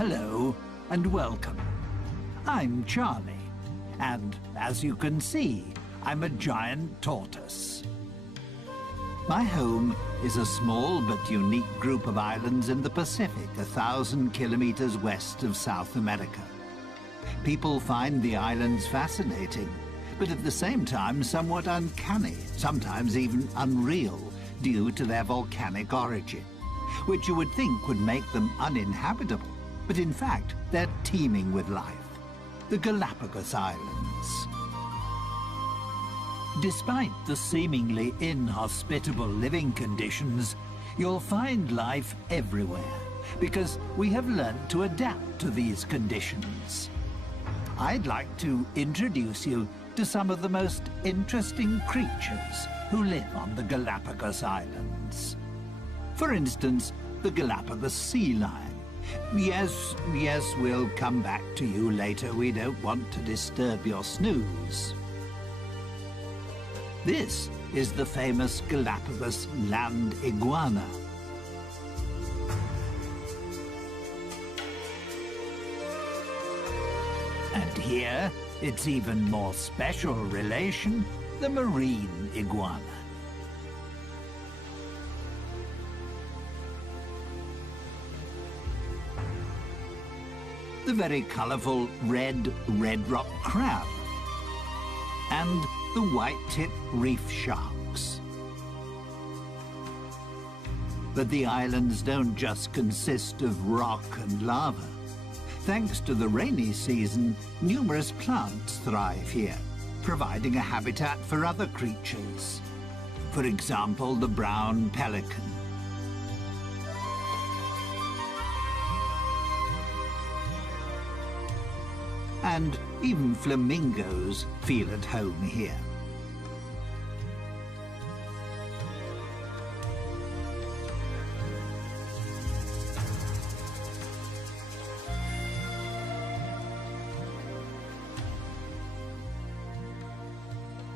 Hello and welcome. I'm Charlie, and as you can see, I'm a giant tortoise. My home is a small but unique group of islands in the Pacific, 1,000 kilometers west of South America. People find the islands fascinating, but at the same time somewhat uncanny, sometimes even unreal, due to their volcanic origin, which you would think would make them uninhabitable. But in fact, they're teeming with life. The Galapagos Islands. Despite the seemingly inhospitable living conditions, you'll find life everywhere, because we have learned to adapt to these conditions. I'd like to introduce you to some of the most interesting creatures who live on the Galapagos Islands. For instance, the Galapagos sea lion. Yes, we'll come back to you later. We don't want to disturb your snooze. This is the famous Galapagos land iguana. And here, its even more special relation, the marine iguana. The very colourful red rock crab, and the white-tip reef sharks. But the islands don't just consist of rock and lava. Thanks to the rainy season, numerous plants thrive here, providing a habitat for other creatures. For example, the brown pelican. And even flamingos feel at home here.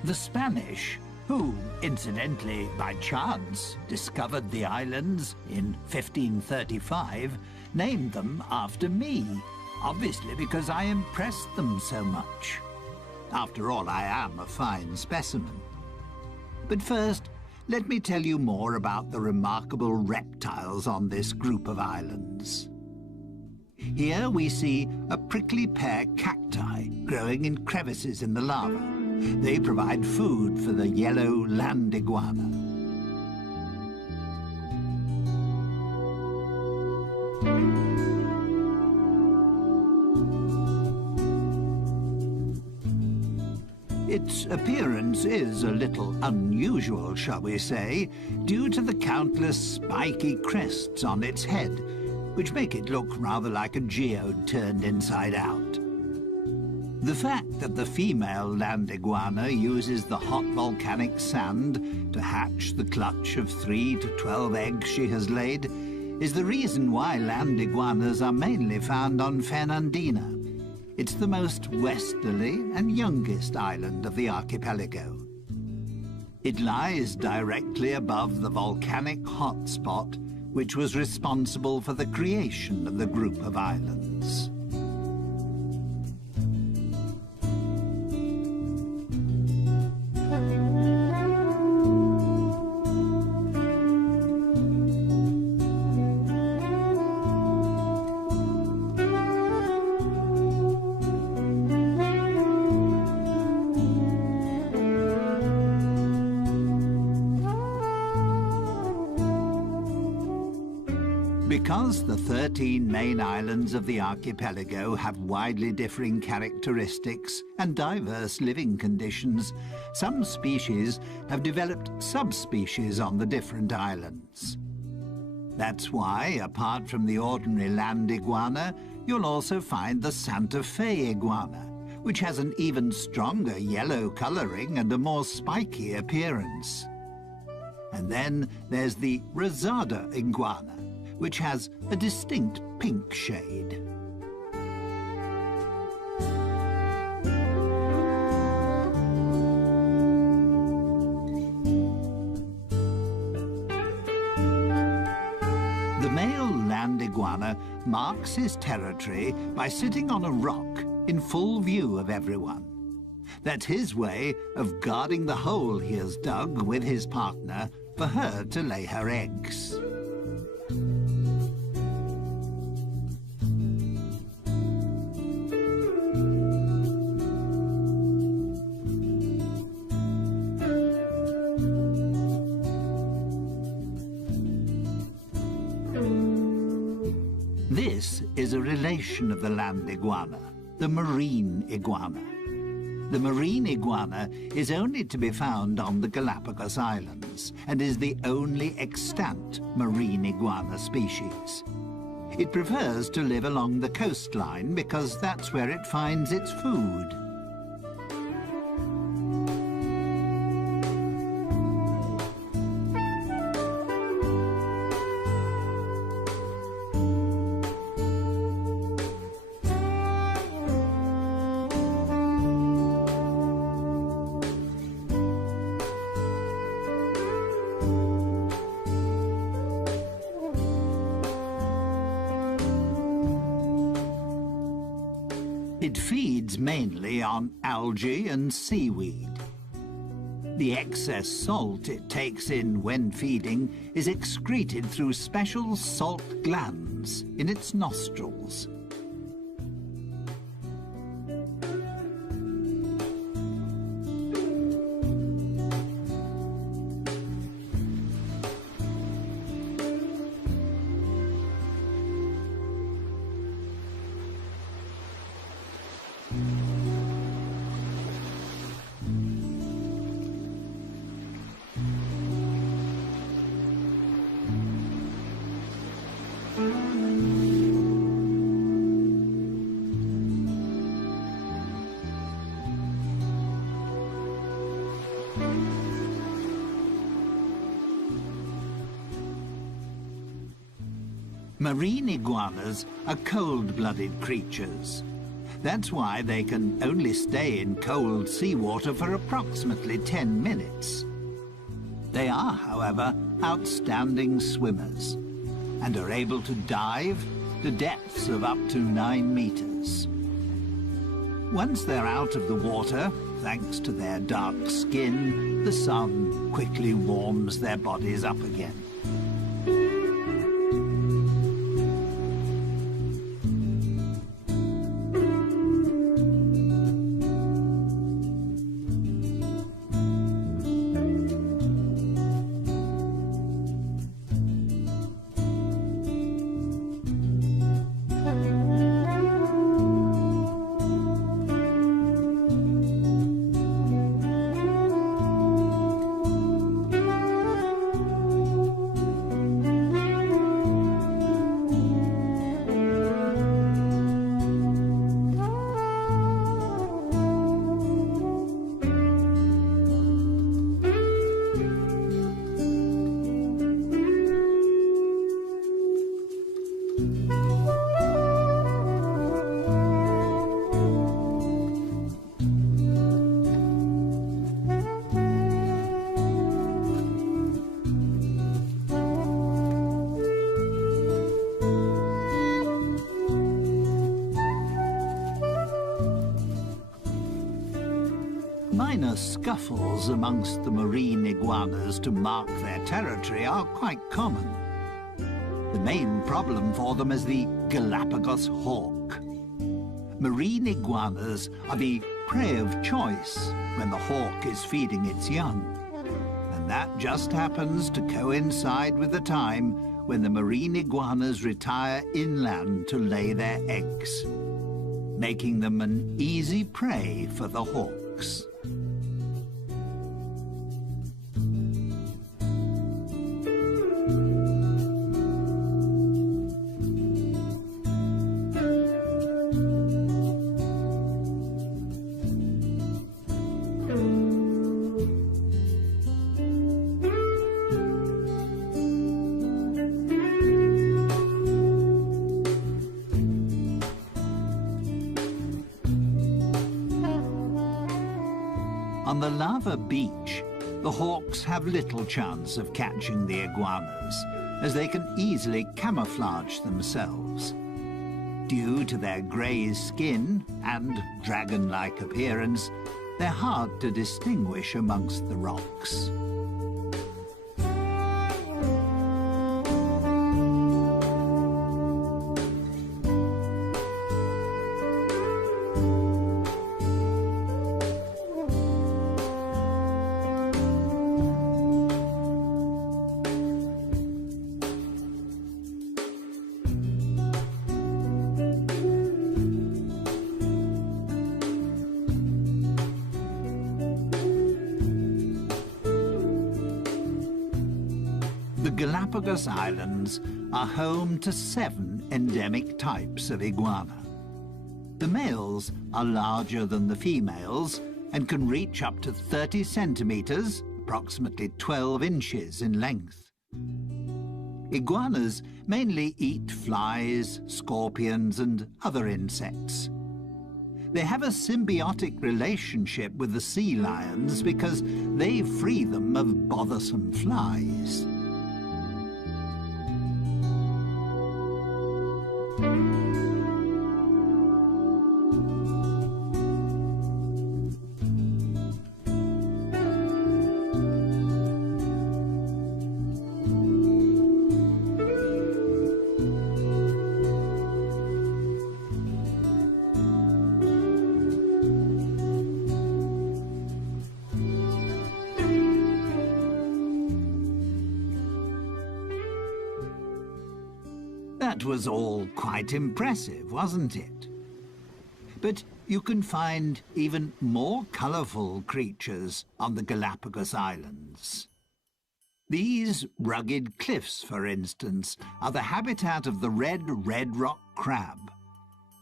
The Spanish, who, incidentally, by chance, discovered the islands in 1535, named them after me. Obviously because I impressed them so much. After all, I am a fine specimen. But first, let me tell you more about the remarkable reptiles on this group of islands. Here we see a prickly pear cacti growing in crevices in the lava. They provide food for the yellow land iguana. Its appearance is a little unusual, shall we say, due to the countless spiky crests on its head, which make it look rather like a geode turned inside out. The fact that the female land iguana uses the hot volcanic sand to hatch the clutch of 3 to 12 eggs she has laid is the reason why land iguanas are mainly found on Fernandina. It's the most westerly and youngest island of the archipelago. It lies directly above the volcanic hotspot, which was responsible for the creation of the group of islands. Because the 13 main islands of the archipelago have widely differing characteristics and diverse living conditions, some species have developed subspecies on the different islands. That's why, apart from the ordinary land iguana, you'll also find the Santa Fe iguana, which has an even stronger yellow coloring and a more spiky appearance. And then there's the Rosada iguana, which has a distinct pink shade. The male land iguana marks his territory by sitting on a rock in full view of everyone. That's his way of guarding the hole he has dug with his partner for her to lay her eggs. This is a relation of the land iguana, the marine iguana. The marine iguana is only to be found on the Galapagos Islands and is the only extant marine iguana species. It prefers to live along the coastline because that's where it finds its food. It feeds mainly on algae and seaweed. The excess salt it takes in when feeding is excreted through special salt glands in its nostrils. Marine iguanas are cold-blooded creatures. That's why they can only stay in cold seawater for approximately 10 minutes. They are, however, outstanding swimmers and are able to dive to depths of up to 9 meters. Once they're out of the water, thanks to their dark skin, the sun quickly warms their bodies up again. Minor scuffles amongst the marine iguanas to mark their territory are quite common. The main problem for them is the Galapagos hawk. Marine iguanas are the prey of choice when the hawk is feeding its young. And that just happens to coincide with the time when the marine iguanas retire inland to lay their eggs, making them an easy prey for the hawks. On the lava beach, the hawks have little chance of catching the iguanas, as they can easily camouflage themselves. Due to their grey skin and dragon-like appearance, they're hard to distinguish amongst the rocks. The Galapagos Islands are home to 7 endemic types of iguana. The males are larger than the females and can reach up to 30 centimeters, approximately 12 inches in length. Iguanas mainly eat flies, scorpions, and other insects. They have a symbiotic relationship with the sea lions because they free them of bothersome flies. That was all quite impressive, wasn't it? But you can find even more colourful creatures on the Galapagos Islands. These rugged cliffs, for instance, are the habitat of the red rock crab.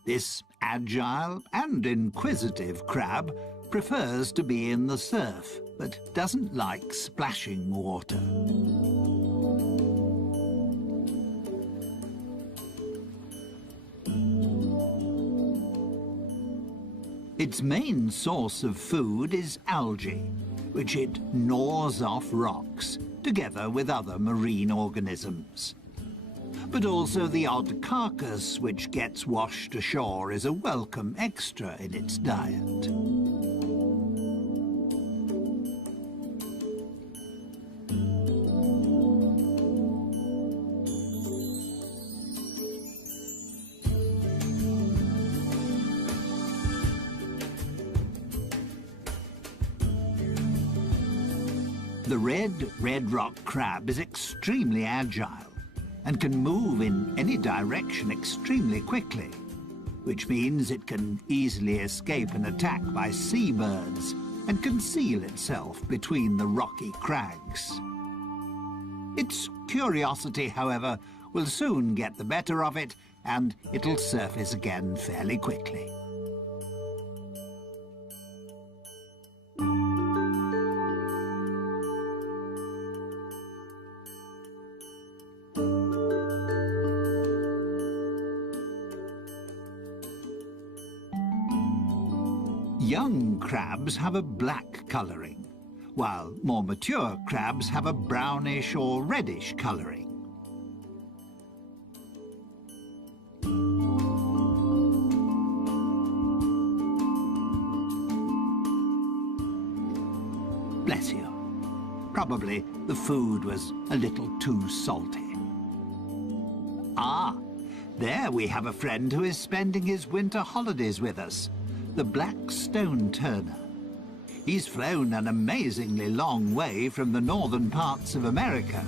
This agile and inquisitive crab prefers to be in the surf, but doesn't like splashing water. Its main source of food is algae, which it gnaws off rocks, together with other marine organisms. But also the odd carcass which gets washed ashore is a welcome extra in its diet. The red rock crab is extremely agile and can move in any direction extremely quickly, which means it can easily escape an attack by seabirds and conceal itself between the rocky crags. Its curiosity, however, will soon get the better of it, and it'll surface again fairly quickly. Young crabs have a black colouring, while more mature crabs have a brownish or reddish colouring. Bless you. Probably the food was a little too salty. Ah, there we have a friend who is spending his winter holidays with us. The black stone turner. He's flown an amazingly long way from the northern parts of America.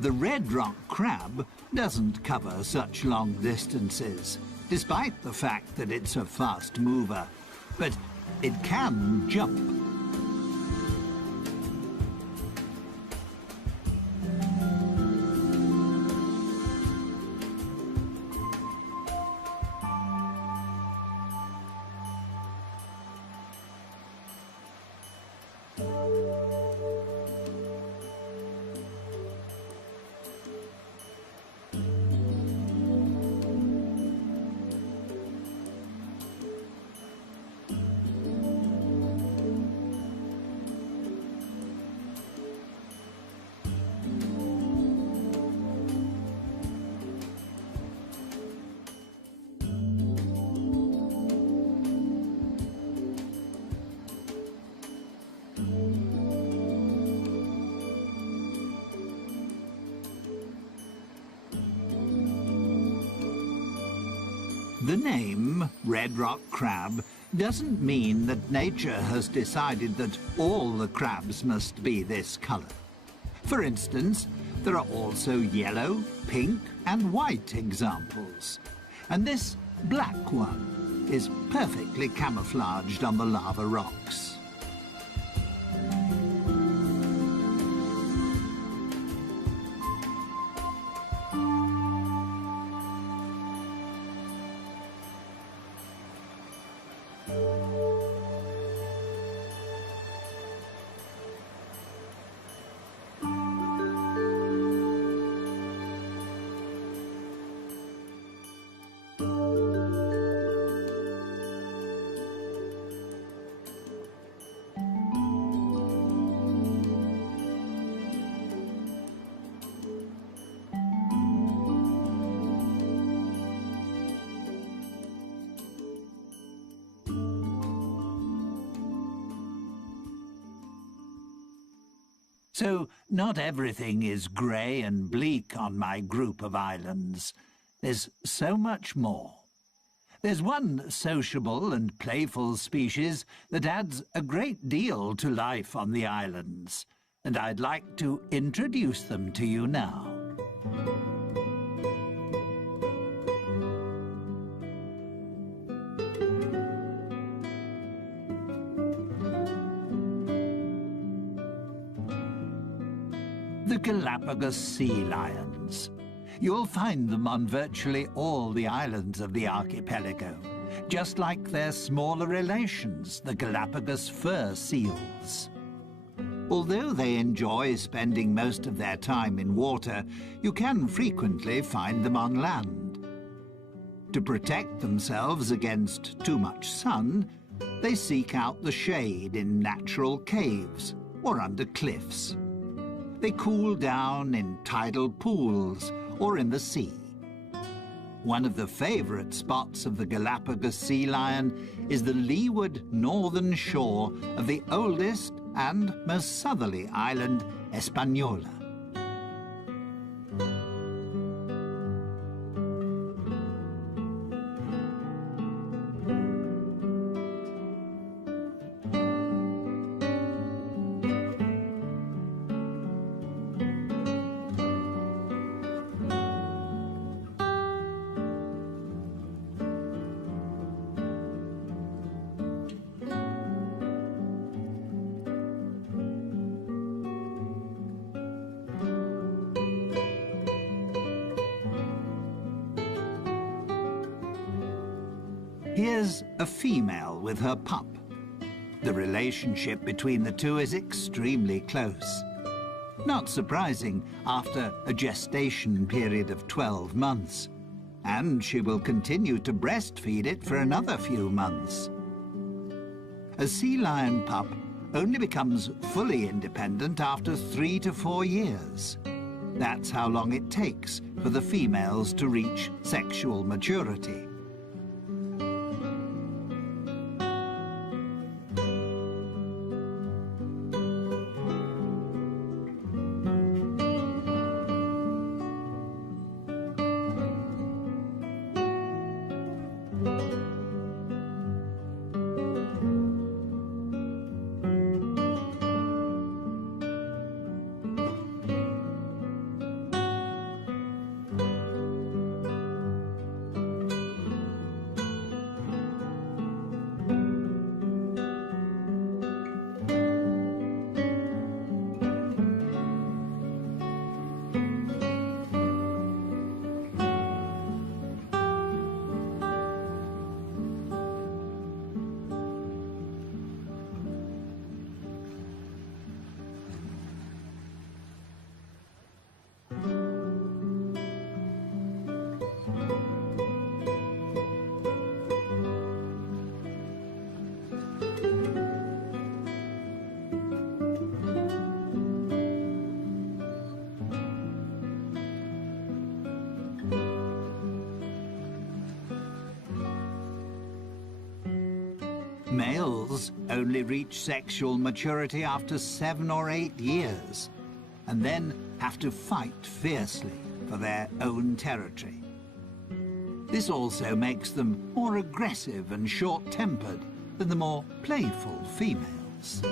The red rock crab doesn't cover such long distances, despite the fact that it's a fast mover, but it can jump. The name red rock crab doesn't mean that nature has decided that all the crabs must be this colour. For instance, there are also yellow, pink and white examples. And this black one is perfectly camouflaged on the lava rocks. So, not everything is grey and bleak on my group of islands. There's so much more. There's one sociable and playful species that adds a great deal to life on the islands, and I'd like to introduce them to you now. The Galapagos sea lions. You'll find them on virtually all the islands of the archipelago, just like their smaller relations, the Galapagos fur seals. Although they enjoy spending most of their time in water, you can frequently find them on land. To protect themselves against too much sun, they seek out the shade in natural caves or under cliffs. They cool down in tidal pools or in the sea. One of the favourite spots of the Galapagos sea lion is the leeward northern shore of the oldest and most southerly island, Hispaniola. Here's a female with her pup. The relationship between the two is extremely close. Not surprising after a gestation period of 12 months. And she will continue to breastfeed it for another few months. A sea lion pup only becomes fully independent after 3 to 4 years. That's how long it takes for the females to reach sexual maturity. Males only reach sexual maturity after 7 or 8 years, and then have to fight fiercely for their own territory. This also makes them more aggressive and short-tempered than the more playful females.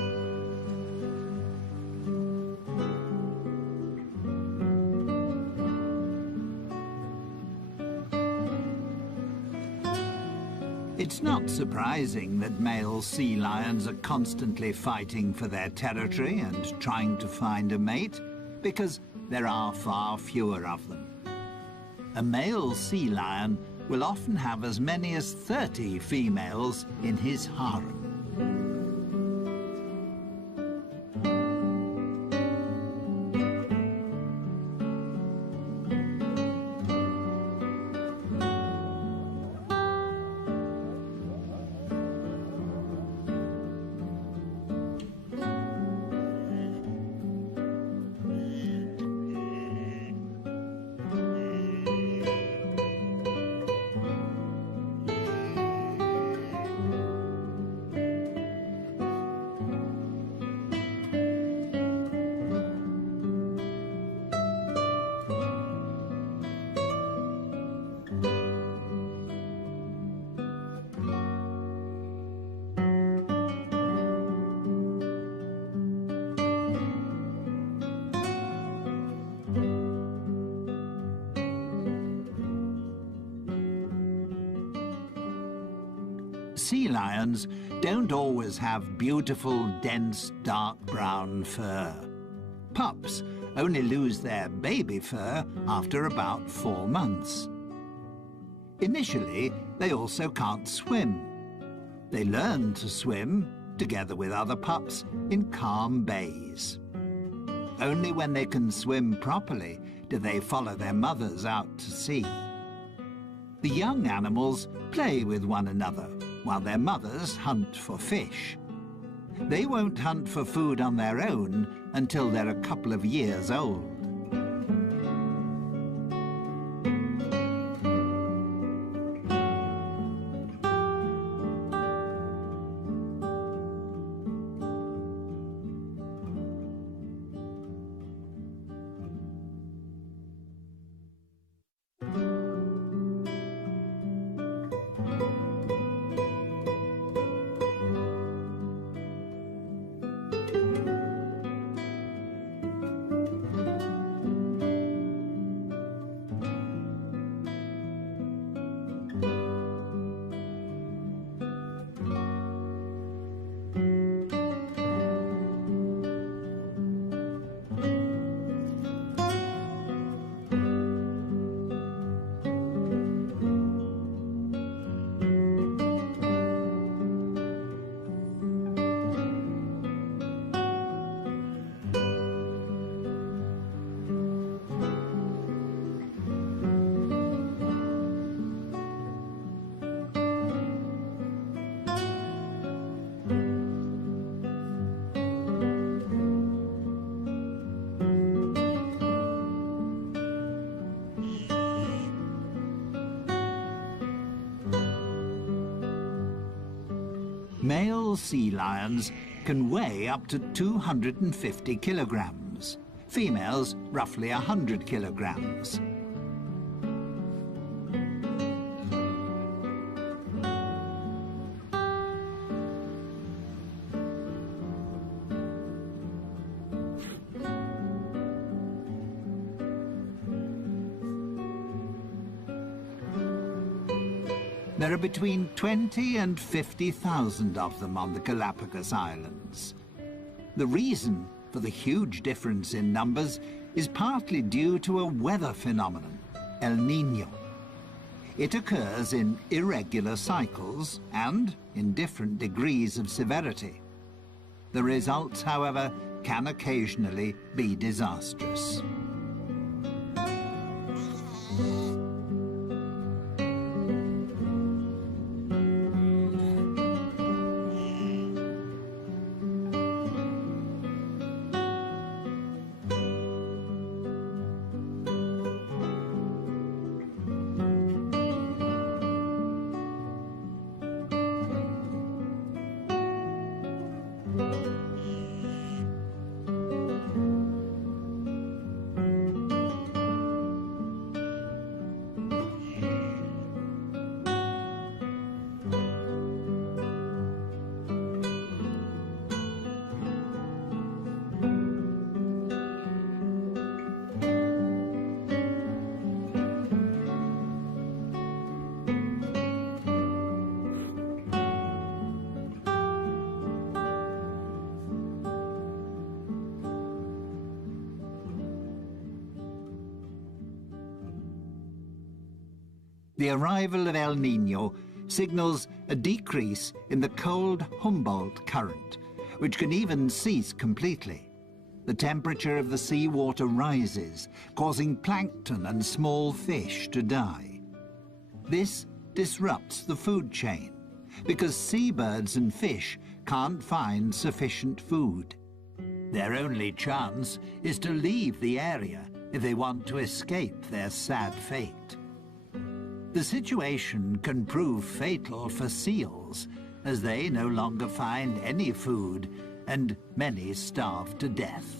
It's not surprising that male sea lions are constantly fighting for their territory and trying to find a mate, because there are far fewer of them. A male sea lion will often have as many as 30 females in his harem. Sea lions don't always have beautiful, dense, dark brown fur. Pups only lose their baby fur after about 4 months. Initially, they also can't swim. They learn to swim, together with other pups, in calm bays. Only when they can swim properly do they follow their mothers out to sea. The young animals play with one another, while their mothers hunt for fish. They won't hunt for food on their own until they're a couple of years old. Male sea lions can weigh up to 250 kilograms. Females, roughly 100 kilograms. There are between 20 and 50,000 of them on the Galapagos Islands. The reason for the huge difference in numbers is partly due to a weather phenomenon, El Niño. It occurs in irregular cycles and in different degrees of severity. The results, however, can occasionally be disastrous. The arrival of El Niño signals a decrease in the cold Humboldt current, which can even cease completely. The temperature of the seawater rises, causing plankton and small fish to die. This disrupts the food chain, because seabirds and fish can't find sufficient food. Their only chance is to leave the area if they want to escape their sad fate. The situation can prove fatal for seals, as they no longer find any food, and many starve to death.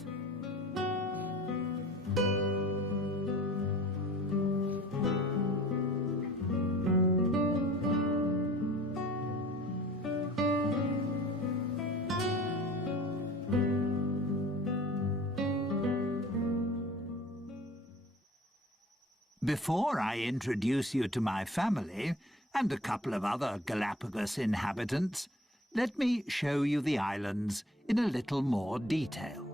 Before I introduce you to my family, and a couple of other Galapagos inhabitants, let me show you the islands in a little more detail.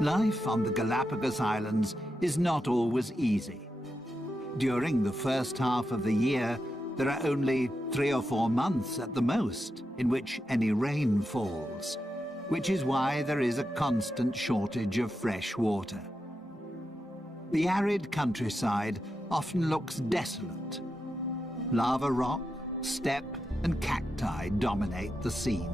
Life on the Galapagos Islands is not always easy. During the first half of the year, there are only 3 or 4 months at the most in which any rain falls, which is why there is a constant shortage of fresh water. The arid countryside often looks desolate. Lava rock, steppe, and cacti dominate the scene.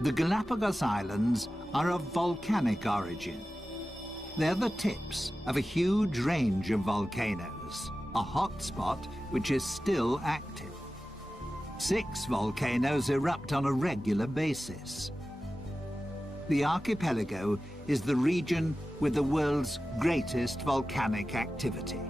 The Galapagos Islands are of volcanic origin. They're the tips of a huge range of volcanoes, a hotspot which is still active. 6 volcanoes erupt on a regular basis. The archipelago is the region with the world's greatest volcanic activity.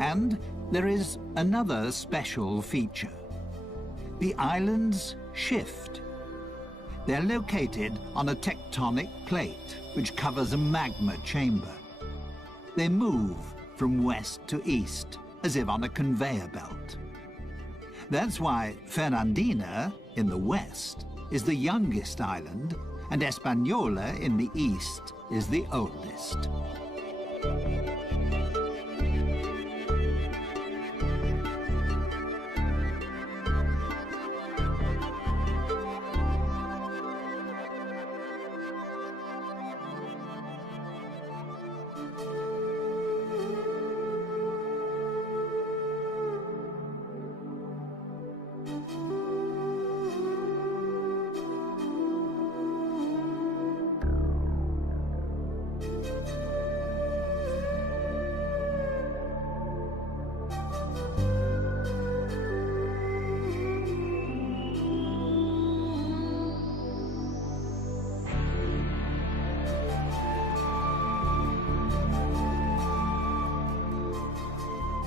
And there is another special feature. The islands shift. They're located on a tectonic plate which covers a magma chamber. They move from west to east, as if on a conveyor belt. That's why Fernandina, in the west, is the youngest island, and Española, in the east, is the oldest.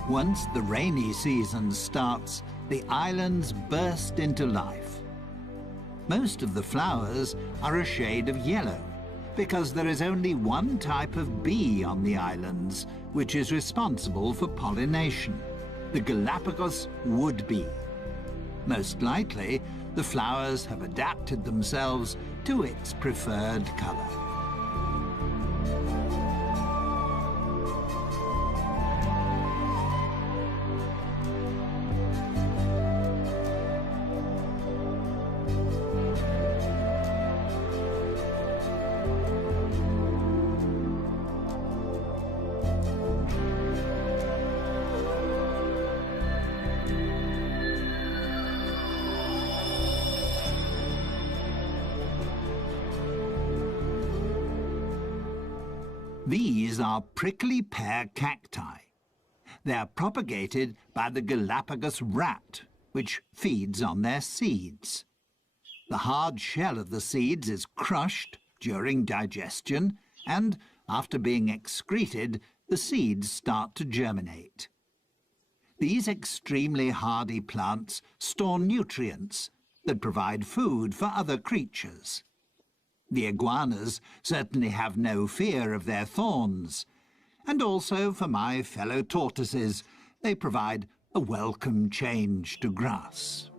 Once the rainy season starts, the islands burst into life. Most of the flowers are a shade of yellow, because there is only one type of bee on the islands, which is responsible for pollination, the Galapagos wood bee. Most likely, the flowers have adapted themselves to its preferred color. These are prickly pear cacti. They are propagated by the Galapagos rat, which feeds on their seeds. The hard shell of the seeds is crushed during digestion, and after being excreted, the seeds start to germinate. These extremely hardy plants store nutrients that provide food for other creatures. The iguanas certainly have no fear of their thorns, and also for my fellow tortoises, they provide a welcome change to grass.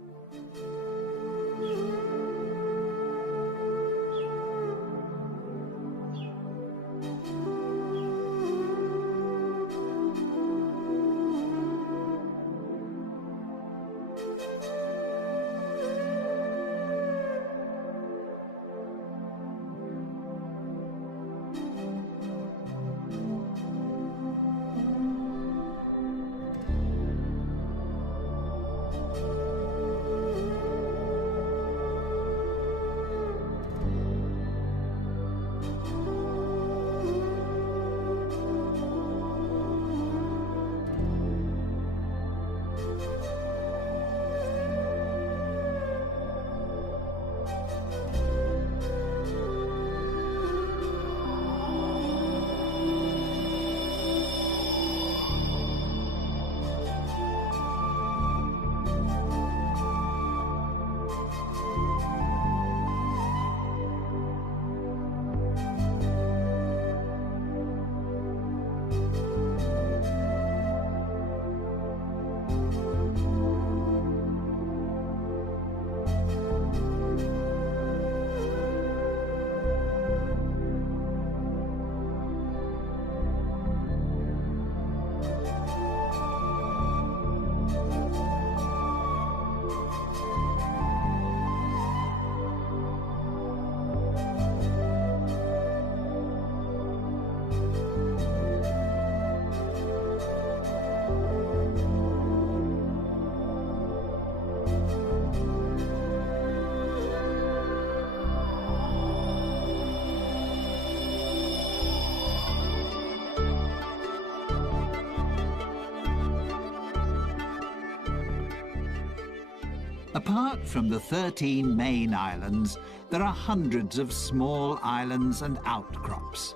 Apart from the 13 main islands, there are hundreds of small islands and outcrops.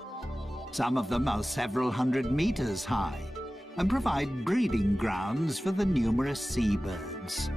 Some of them are several hundred meters high and provide breeding grounds for the numerous seabirds.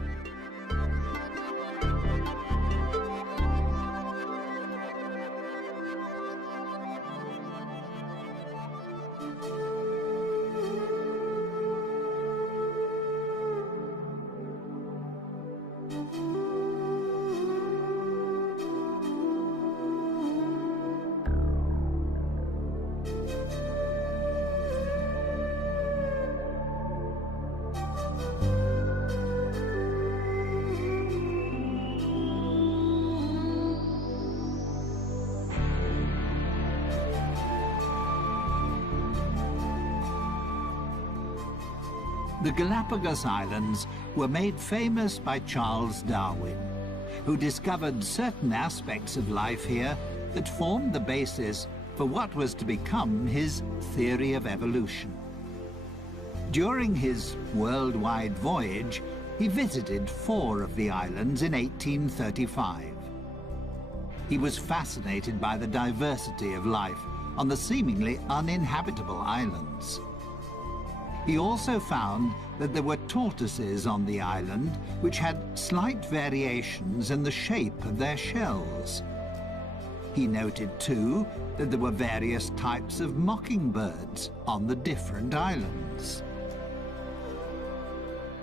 The Galapagos Islands were made famous by Charles Darwin, who discovered certain aspects of life here that formed the basis for what was to become his theory of evolution. During his worldwide voyage, he visited 4 of the islands in 1835. He was fascinated by the diversity of life on the seemingly uninhabitable islands. He also found that there were tortoises on the island which had slight variations in the shape of their shells. He noted, too, that there were various types of mockingbirds on the different islands.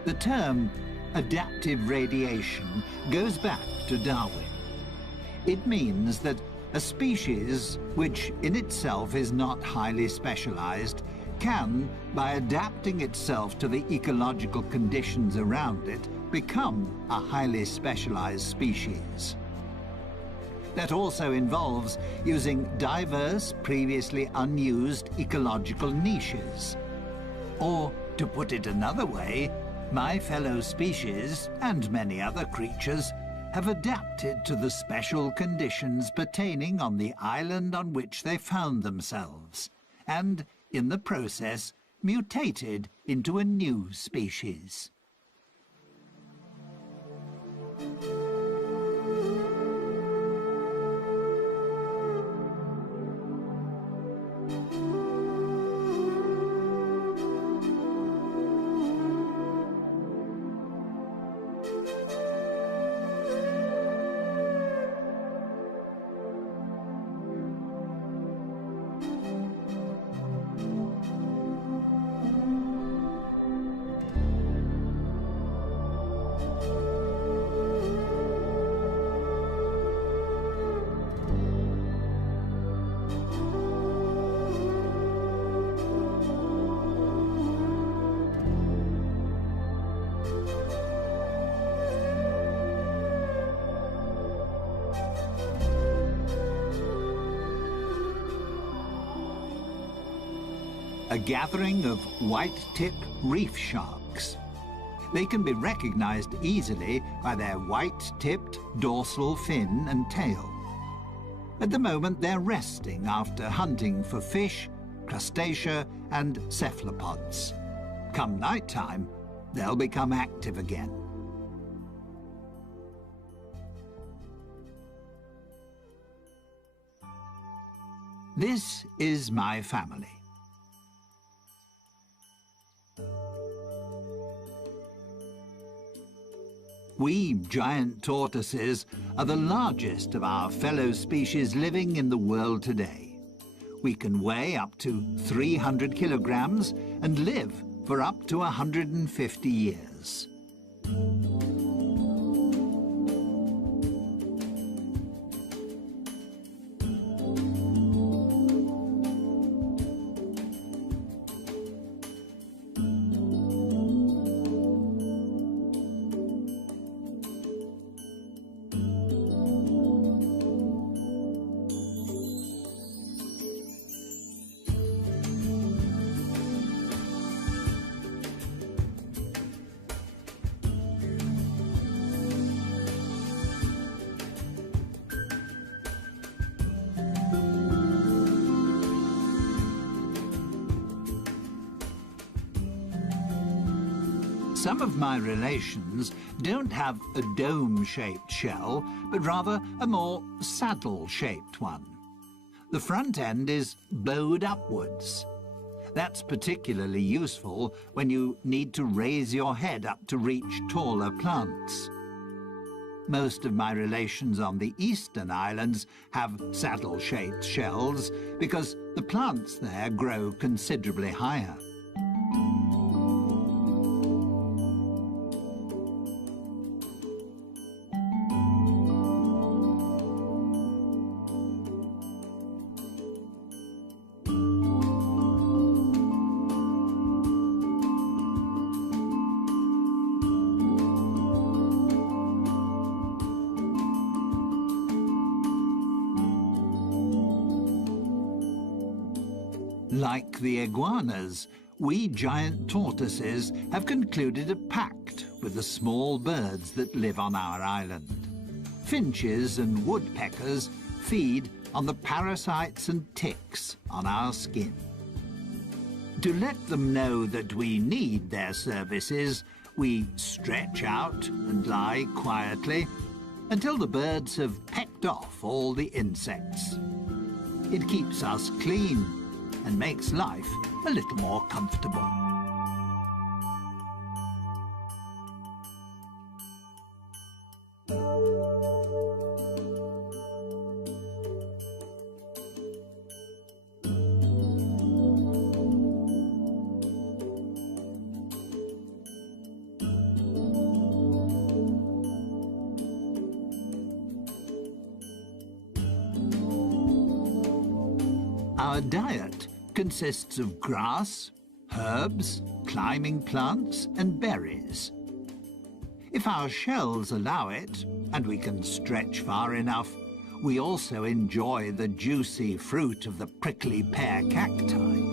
The term adaptive radiation goes back to Darwin. It means that a species, which in itself is not highly specialized, can, by adapting itself to the ecological conditions around it, become a highly specialized species. That also involves using diverse, previously unused ecological niches. Or, to put it another way, my fellow species, and many other creatures, have adapted to the special conditions pertaining on the island on which they found themselves, and, in the process, mutated into a new species. A gathering of white-tip reef sharks. They can be recognized easily by their white-tipped dorsal fin and tail. At the moment, they're resting after hunting for fish, crustacea, and cephalopods. Come nighttime, they'll become active again. This is my family. We giant tortoises are the largest of our fellow species living in the world today. We can weigh up to 300 kilograms and live for up to 150 years. Some of my relations don't have a dome-shaped shell, but rather a more saddle-shaped one. The front end is bowed upwards. That's particularly useful when you need to raise your head up to reach taller plants. Most of my relations on the eastern islands have saddle-shaped shells because the plants there grow considerably higher. Like the iguanas, we giant tortoises have concluded a pact with the small birds that live on our island. Finches and woodpeckers feed on the parasites and ticks on our skin. To let them know that we need their services, we stretch out and lie quietly until the birds have pecked off all the insects. It keeps us clean and makes life a little more comfortable. Our diet consists of grass, herbs, climbing plants, and berries. If our shells allow it, and we can stretch far enough, we also enjoy the juicy fruit of the prickly pear cacti.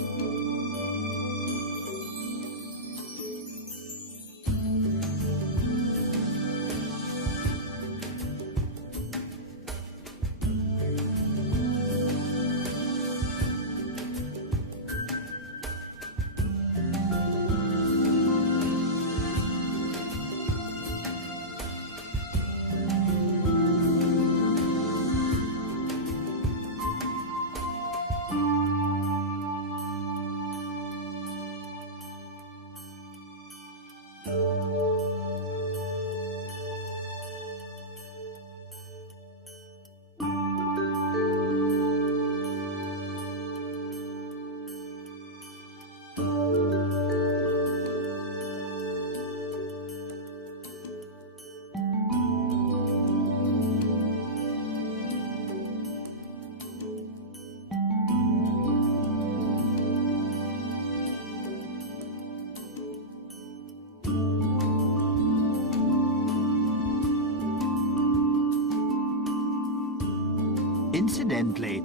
Incidentally,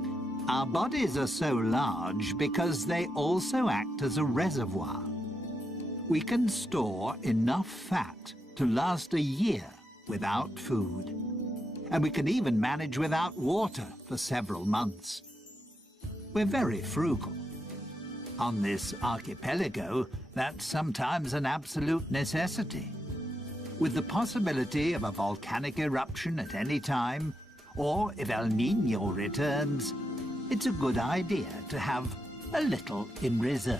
our bodies are so large because they also act as a reservoir. We can store enough fat to last a year without food. And we can even manage without water for several months. We're very frugal. On this archipelago, that's sometimes an absolute necessity. With the possibility of a volcanic eruption at any time, or if El Niño returns, it's a good idea to have a little in reserve.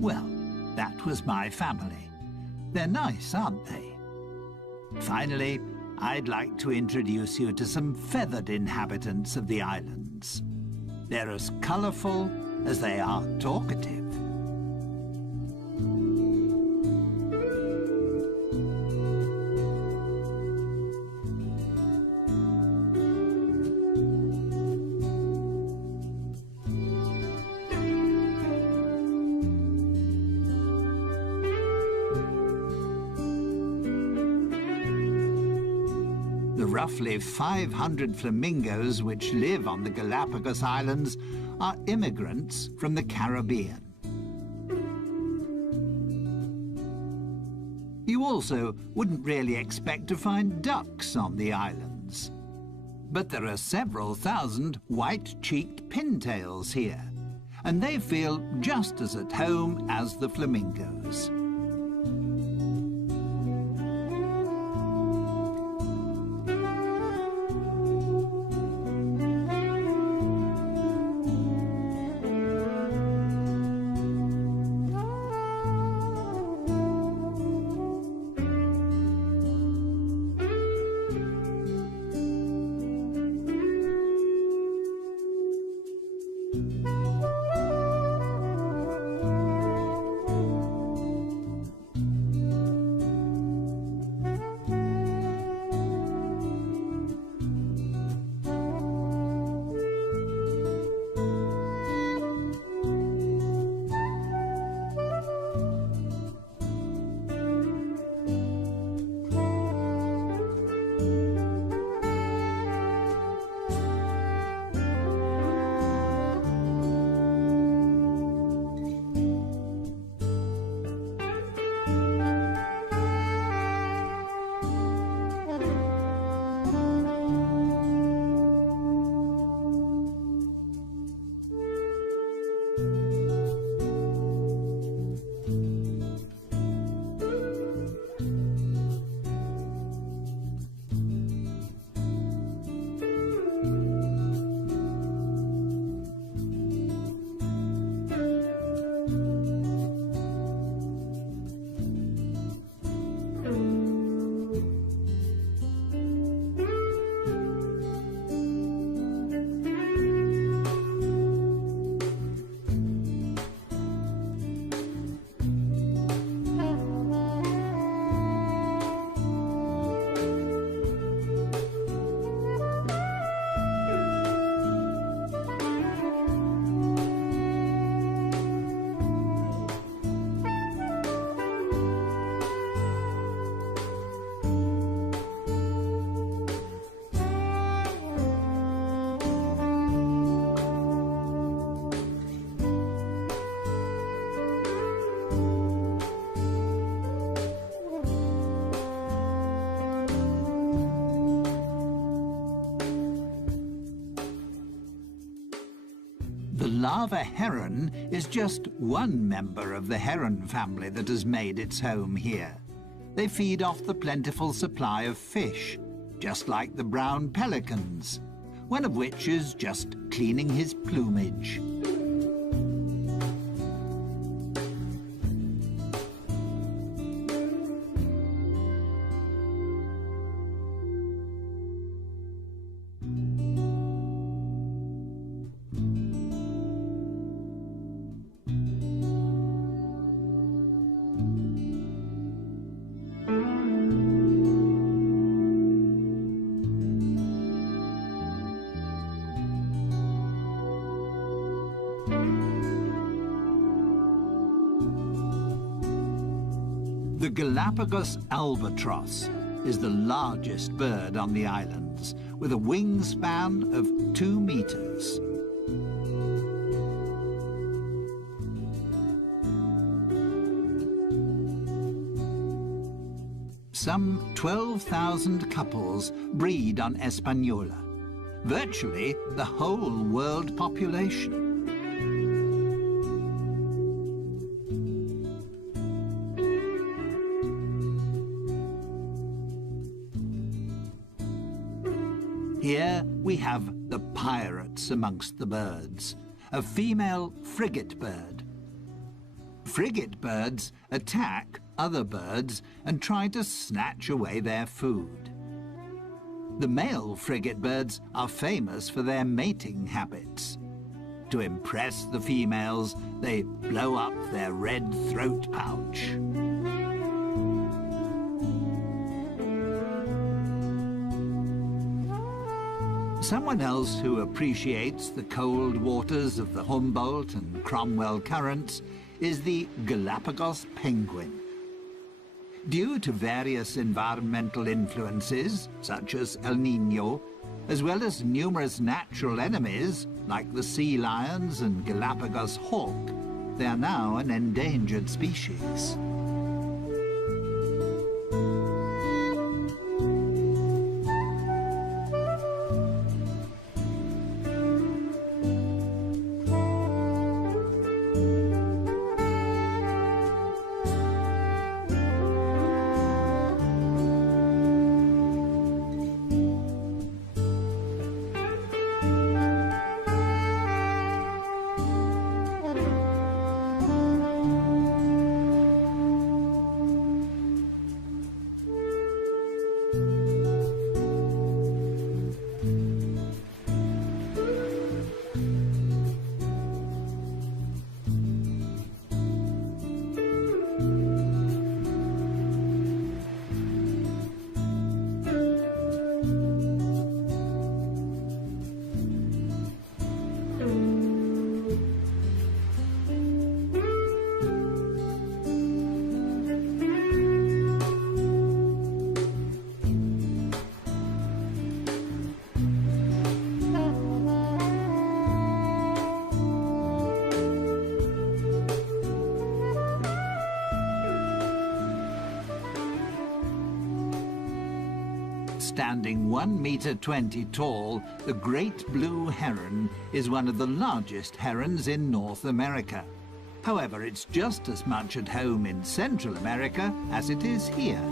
Well, that was my family. They're nice, aren't they? Finally, I'd like to introduce you to some feathered inhabitants of the islands. They're as colourful as they are talkative. The roughly 500 flamingos which live on the Galapagos Islands are immigrants from the Caribbean. You also wouldn't really expect to find ducks on the islands. But there are several thousand white-cheeked pintails here, and they feel just as at home as the flamingos. The lava heron is just one member of the heron family that has made its home here. They feed off the plentiful supply of fish, just like the brown pelicans, one of which is just cleaning his plumage. Galapagos albatross is the largest bird on the islands, with a wingspan of 2 meters. Some 12,000 couples breed on Hispaniola, virtually the whole world population. Here we have the pirates amongst the birds, a female frigate bird. Frigate birds attack other birds and try to snatch away their food. The male frigate birds are famous for their mating habits. To impress the females, they blow up their red throat pouch. Someone else who appreciates the cold waters of the Humboldt and Cromwell currents is the Galapagos penguin. Due to various environmental influences, such as El Niño, as well as numerous natural enemies, like the sea lions and Galapagos hawk, they are now an endangered species. Standing 1.20 meters tall, the great blue heron is one of the largest herons in North America. However, it's just as much at home in Central America as it is here.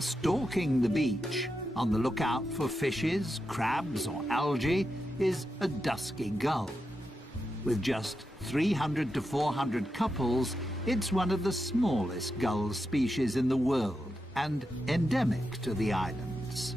Stalking the beach, on the lookout for fishes, crabs or algae, is a dusky gull. With just 300 to 400 couples, it's one of the smallest gull species in the world and endemic to the islands.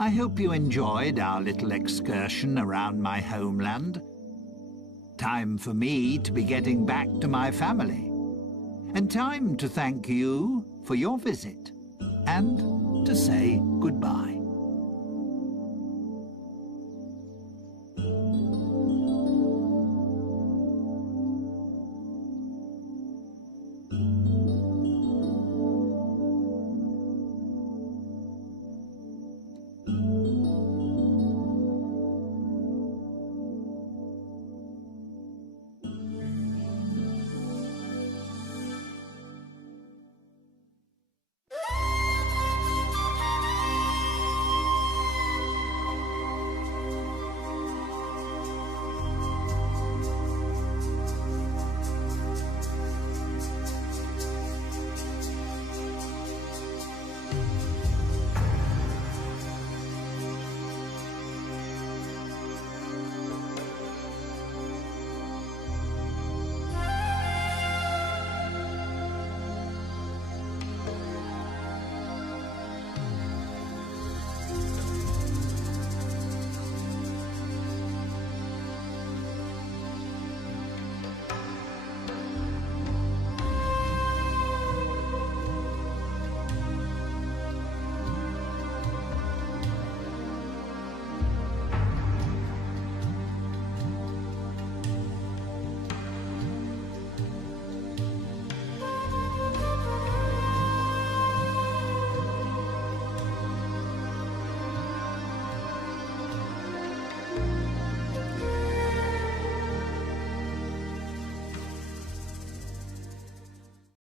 I hope you enjoyed our little excursion around my homeland. Time for me to be getting back to my family. And time to thank you for your visit and to say goodbye.